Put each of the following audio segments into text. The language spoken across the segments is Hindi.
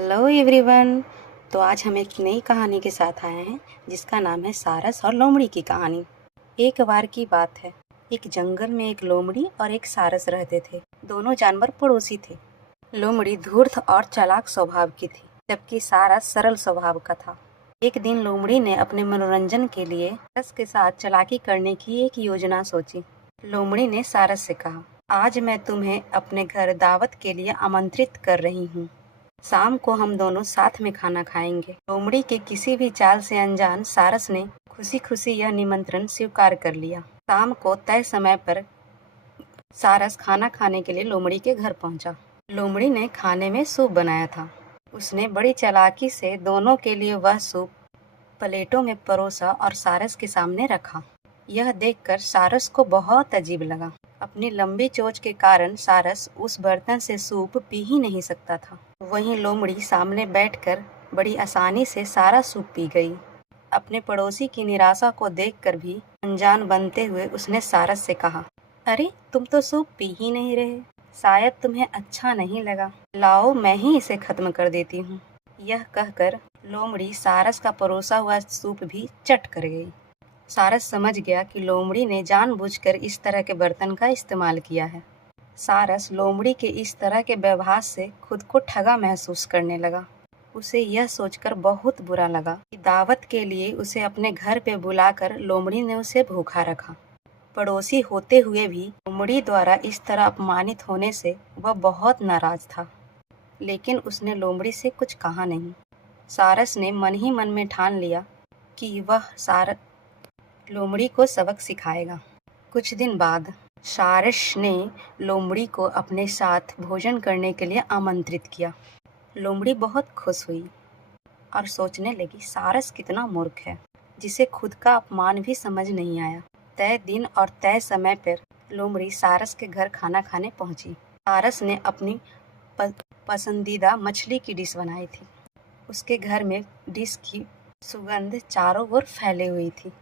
Hello everyone. तो आज हम एक नई कहानी के साथ आए हैं जिसका नाम है सारस और लोमड़ी की कहानी। एक बार की बात है, एक जंगल में एक लोमड़ी और एक सारस रहते थे। दोनों जानवर पड़ोसी थे। लोमड़ी धूर्त और चालाक स्वभाव की थी, जबकि सारस सरल स्वभाव का था। एक दिन लोमड़ी ने अपने मनोरंजन के लिए सारस के साथ चालाकी करने की एक योजना सोची। लोमड़ी ने सारस से कहा, आज मैं तुम्हें अपने घर दावत के लिए आमंत्रित कर रही हूँ। शाम को हम दोनों साथ में खाना खाएंगे। लोमड़ी के किसी भी चाल से अनजान सारस ने खुशी खुशी यह निमंत्रण स्वीकार कर लिया। शाम को तय समय पर सारस खाना खाने के लिए लोमड़ी के घर पहुंचा। लोमड़ी ने खाने में सूप बनाया था। उसने बड़ी चालाकी से दोनों के लिए वह सूप प्लेटों में परोसा और सारस के सामने रखा। यह देखकर सारस को बहुत अजीब लगा। अपनी लंबी चोंच के कारण सारस उस बर्तन से सूप पी ही नहीं सकता था। वहीं लोमड़ी सामने बैठकर बड़ी आसानी से सारा सूप पी गई। अपने पड़ोसी की निराशा को देखकर भी अनजान बनते हुए उसने सारस से कहा, अरे तुम तो सूप पी ही नहीं रहे, शायद तुम्हें अच्छा नहीं लगा। लाओ मैं ही इसे खत्म कर देती हूँ। यह कहकर लोमड़ी सारस का परोसा हुआ सूप भी चट कर गई। सारस समझ गया कि लोमड़ी ने जानबूझकर इस तरह के बर्तन का इस्तेमाल किया है। सारस लोमड़ी के इस तरह के व्यवहार से खुद को ठगा महसूस करने लगा। उसे यह सोचकर बहुत बुरा लगा कि दावत के लिए उसे अपने घर पे बुलाकर लोमड़ी ने उसे भूखा रखा। पड़ोसी होते हुए भी लोमड़ी द्वारा इस तरह अपमानित होने से वह बहुत नाराज था, लेकिन उसने लोमड़ी से कुछ कहा नहीं। सारस ने मन ही मन में ठान लिया कि वह लोमड़ी को सबक सिखाएगा। कुछ दिन बाद सारस ने लोमड़ी को अपने साथ भोजन करने के लिए आमंत्रित किया। लोमड़ी बहुत खुश हुई और सोचने लगी, सारस कितना मूर्ख है, जिसे खुद का अपमान भी समझ नहीं आया। तय दिन और तय समय पर लोमड़ी सारस के घर खाना खाने पहुंची। सारस ने अपनी पसंदीदा मछली की डिश बनाई थी। उसके घर में डिश की सुगंध चारों ओर फैली हुई थी।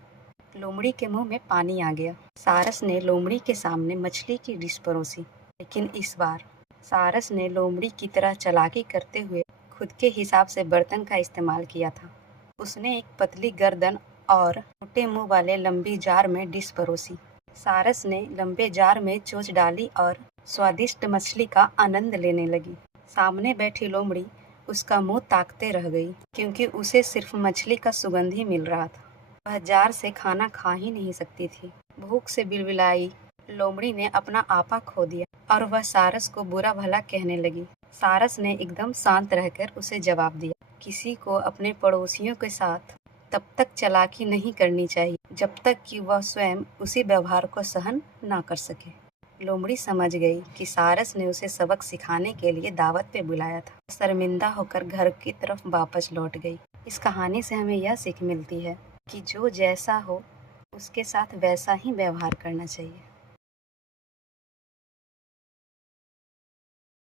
लोमड़ी के मुंह में पानी आ गया। सारस ने लोमड़ी के सामने मछली की डिश परोसी, लेकिन इस बार सारस ने लोमड़ी की तरह चालाकी करते हुए खुद के हिसाब से बर्तन का इस्तेमाल किया था। उसने एक पतली गर्दन और मोटे मुंह वाले लंबी जार में डिश परोसी। सारस ने लंबे जार में चोंच डाली और स्वादिष्ट मछली का आनंद लेने लगी। सामने बैठी लोमड़ी उसका मुंह ताकते रह गई, क्योंकि उसे सिर्फ मछली का सुगंध ही मिल रहा था। वह जार से खाना खा ही नहीं सकती थी। भूख से बिलबिलाई लोमड़ी ने अपना आपा खो दिया और वह सारस को बुरा भला कहने लगी। सारस ने एकदम शांत रहकर उसे जवाब दिया, किसी को अपने पड़ोसियों के साथ तब तक चालाकी नहीं करनी चाहिए जब तक कि वह स्वयं उसी व्यवहार को सहन ना कर सके। लोमड़ी समझ गई कि सारस ने उसे सबक सिखाने के लिए दावत पे बुलाया था। शर्मिंदा होकर घर की तरफ वापस लौट गई। इस कहानी से हमें यह सीख मिलती है कि जो जैसा हो उसके साथ वैसा ही व्यवहार करना चाहिए।